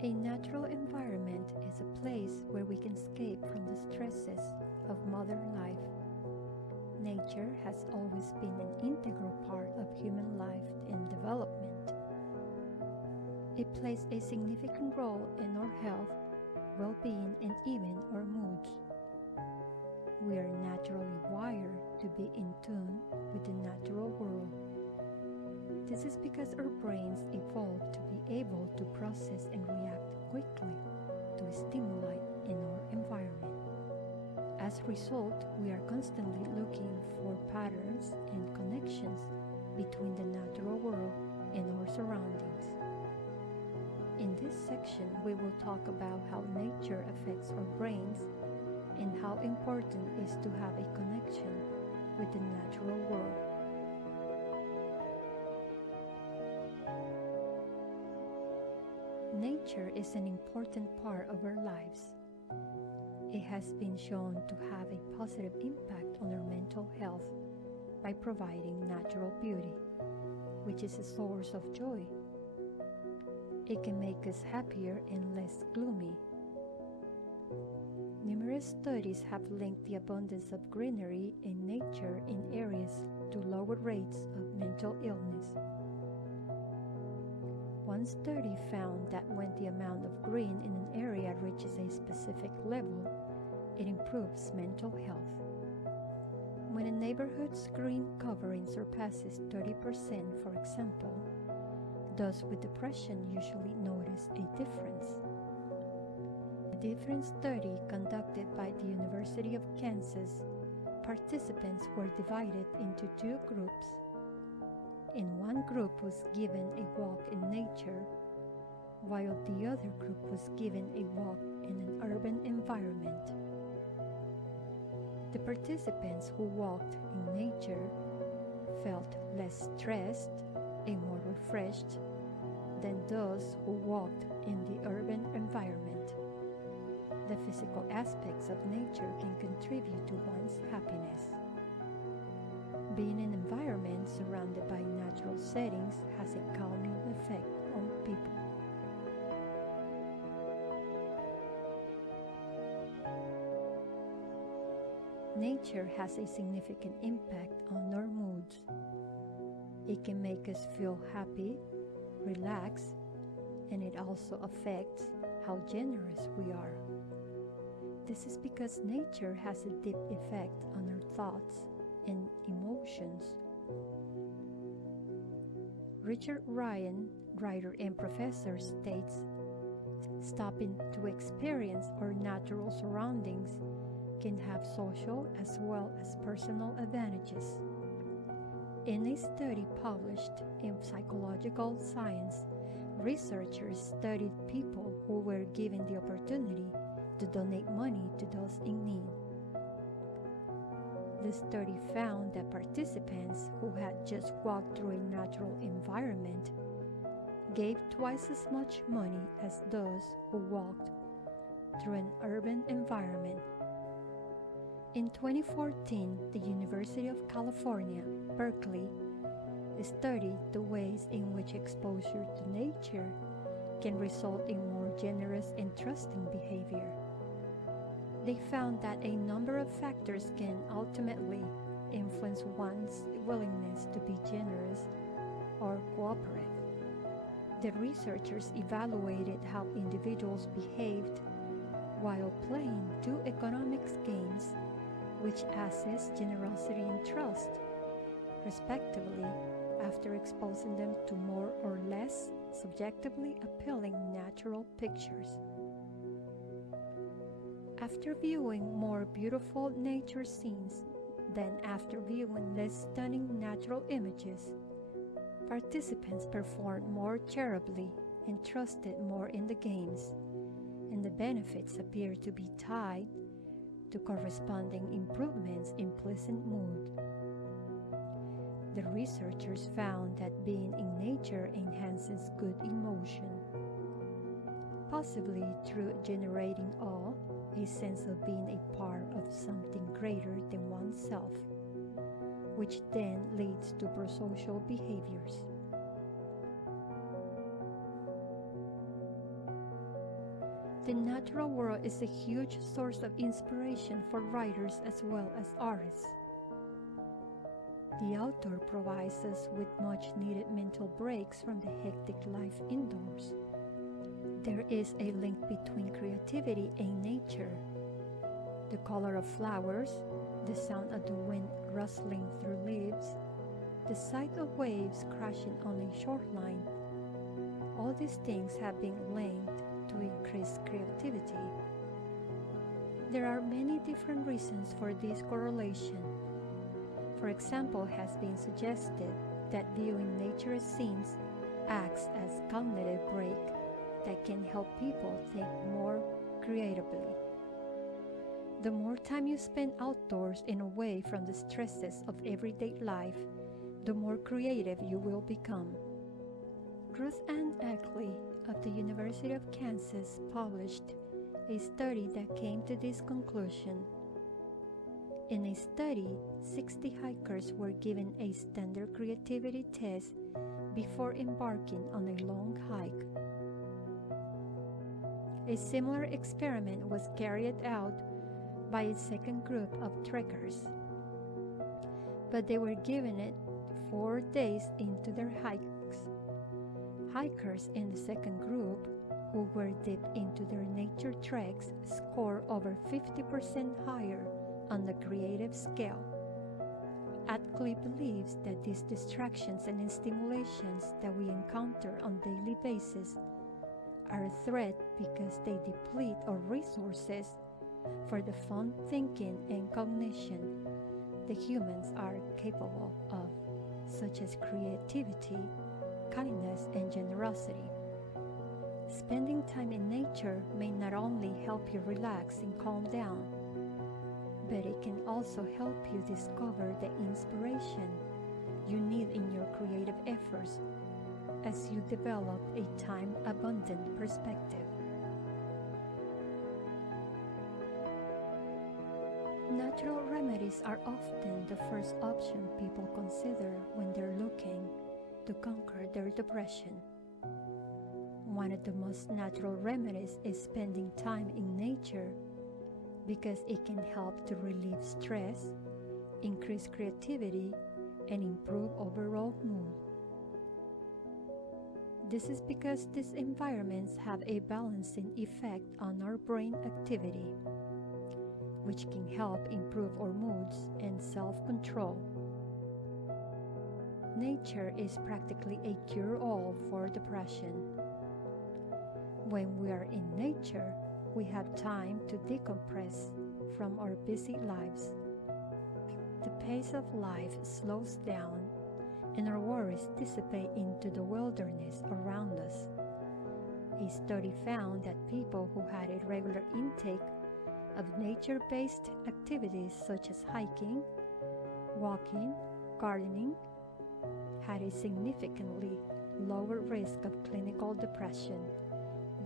A natural environment is a place where we can escape from the stresses of modern life. Nature has always been an integral part of human life and development. It plays a significant role in our health, well-being, and even our moods. We are naturally wired to be in tune with the natural world. This is because our brains evolved to be able to process and react quickly to stimuli in our environment. As a result, we are constantly looking for patterns and connections between the natural world and our surroundings. In this section, we will talk about how nature affects our brains and how important it is to have a connection with the natural world. Nature is an important part of our lives. It has been shown to have a positive impact on our mental health by providing natural beauty, which is a source of joy. It can make us happier and less gloomy. Numerous studies have linked the abundance of greenery in nature in areas to lower rates of mental illness. One study found that when the amount of green in an area reaches a specific level, it improves mental health. When a neighborhood's green covering surpasses 30%, for example, those with depression usually notice a difference. A different study conducted by the University of Kansas, participants were divided into two groups. In one group was given a walk in nature, while the other group was given a walk in an urban environment. The participants who walked in nature felt less stressed and more refreshed than those who walked in the urban environment. The physical aspects of nature can contribute to one's happiness. Being in an environment surrounded by natural settings has a calming effect on people. Nature has a significant impact on our moods. It can make us feel happy, relaxed, and it also affects how generous we are. This is because nature has a deep effect on our thoughts and emotions. Richard Ryan, writer and professor, states, "Stopping to experience our natural surroundings can have social as well as personal advantages." In a study published in Psychological Science, researchers studied people who were given the opportunity to donate money to those in need. The study found that participants who had just walked through a natural environment gave twice as much money as those who walked through an urban environment. In 2014, the University of California, Berkeley, studied the ways in which exposure to nature can result in more generous and trusting behavior. They found that a number of factors can ultimately influence one's willingness to be generous or cooperative. The researchers evaluated how individuals behaved while playing two economics games which assess generosity and trust, respectively, after exposing them to more or less subjectively appealing natural pictures. After viewing more beautiful nature scenes than after viewing less stunning natural images, participants performed more charitably and trusted more in the games, and the benefits appear to be tied to corresponding improvements in pleasant mood. The researchers found that being in nature enhances good emotion, possibly through generating awe, a sense of being a part of something greater than oneself, which then leads to prosocial behaviors. The natural world is a huge source of inspiration for writers as well as artists. The outdoor provides us with much needed mental breaks from the hectic life indoors. There is a link between creativity and nature. The color of flowers, the sound of the wind rustling through leaves, the sight of waves crashing on a shoreline, all these things have been linked to increase creativity. There are many different reasons for this correlation. For example, it has been suggested that viewing nature scenes acts as a cognitive break that can help people think more creatively. The more time you spend outdoors and away from the stresses of everyday life, the more creative you will become. Ruth Ann Eckley of the University of Kansas published a study that came to this conclusion. In a study, 60 hikers were given a standard creativity test before embarking on a long hike. A similar experiment was carried out by a second group of trekkers, but they were given it 4 days into their hikes. Hikers in the second group, who were deep into their nature treks, scored over 50% higher on the creative scale. Eckley believes that these distractions and stimulations that we encounter on a daily basis are a threat because they deplete our resources for the fun thinking and cognition that humans are capable of, such as creativity, kindness, and generosity. Spending time in nature may not only help you relax and calm down, but it can also help you discover the inspiration you need in your creative efforts as you develop a time-abundant perspective. Natural remedies are often the first option people consider when they're looking to conquer their depression. One of the most natural remedies is spending time in nature because it can help to relieve stress, increase creativity, and improve overall mood. This is because these environments have a balancing effect on our brain activity, which can help improve our moods and self-control. Nature is practically a cure-all for depression. When we are in nature, we have time to decompress from our busy lives. The pace of life slows down and our worries dissipate into the wilderness around us. A study found that people who had a regular intake of nature-based activities such as hiking, walking, gardening, had a significantly lower risk of clinical depression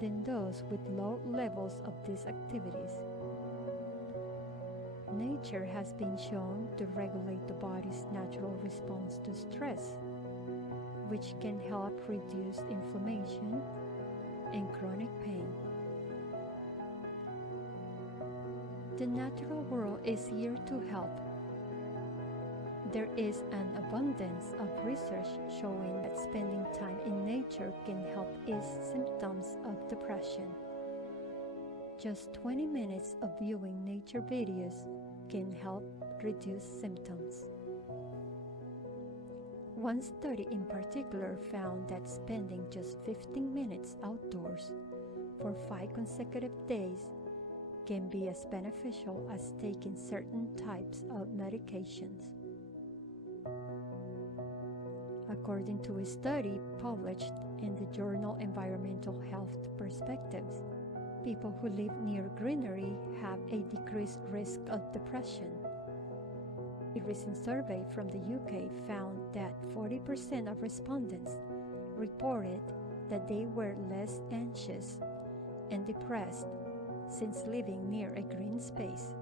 than those with low levels of these activities. Nature has been shown to regulate the body's natural response to stress, which can help reduce inflammation and chronic pain. The natural world is here to help. There is an abundance of research showing that spending time in nature can help ease symptoms of depression. Just 20 minutes of viewing nature videos can help reduce symptoms. One study in particular found that spending just 15 minutes outdoors for 5 consecutive days can be as beneficial as taking certain types of medications. According to a study published in the journal Environmental Health Perspectives, people who live near greenery have a decreased risk of depression. A recent survey from the UK found that 40% of respondents reported that they were less anxious and depressed since living near a green space.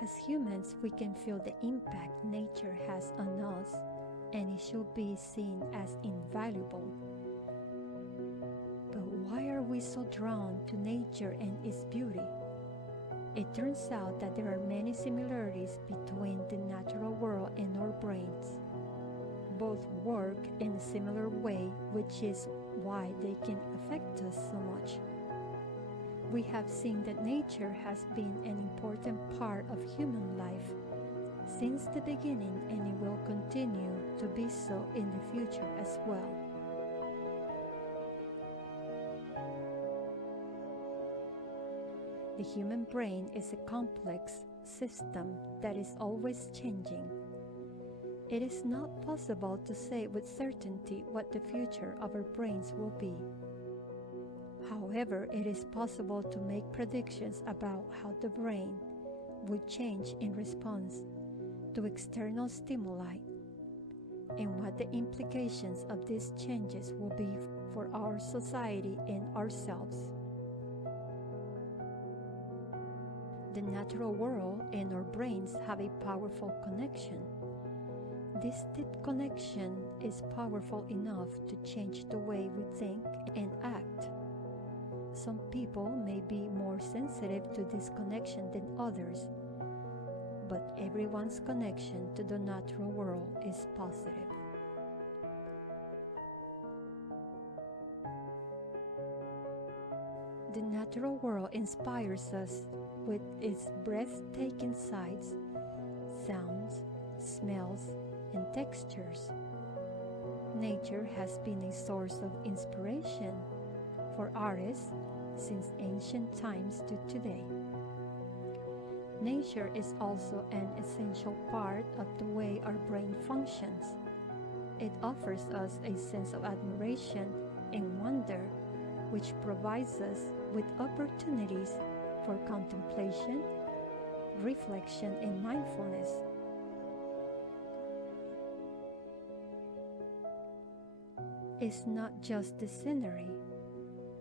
As humans, we can feel the impact nature has on us and it should be seen as invaluable. But why are we so drawn to nature and its beauty? It turns out that there are many similarities between the natural world and our brains. Both work in a similar way, which is why they can affect us so much. We have seen that nature has been an important part of human life since the beginning, and it will continue to be so in the future as well. The human brain is a complex system that is always changing. It is not possible to say with certainty what the future of our brains will be. However, it is possible to make predictions about how the brain would change in response to external stimuli and what the implications of these changes will be for our society and ourselves. The natural world and our brains have a powerful connection. This deep connection is powerful enough to change the way we think and act. Some people may be more sensitive to this connection than others, but everyone's connection to the natural world is positive. The natural world inspires us with its breathtaking sights, sounds, smells, and textures. Nature has been a source of inspiration for artists since ancient times to today. Nature is also an essential part of the way our brain functions. It offers us a sense of admiration and wonder, which provides us with opportunities for contemplation, reflection, and mindfulness. It's not just the scenery,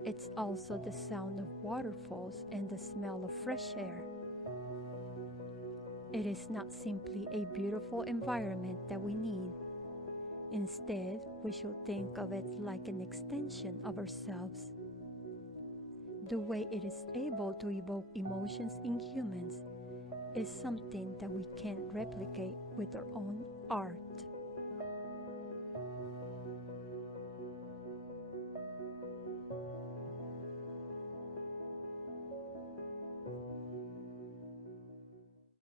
it's also the sound of waterfalls and the smell of fresh air. It is not simply a beautiful environment that we need. Instead, we should think of it like an extension of ourselves. The way it is able to evoke emotions in humans is something that we can't replicate with our own art.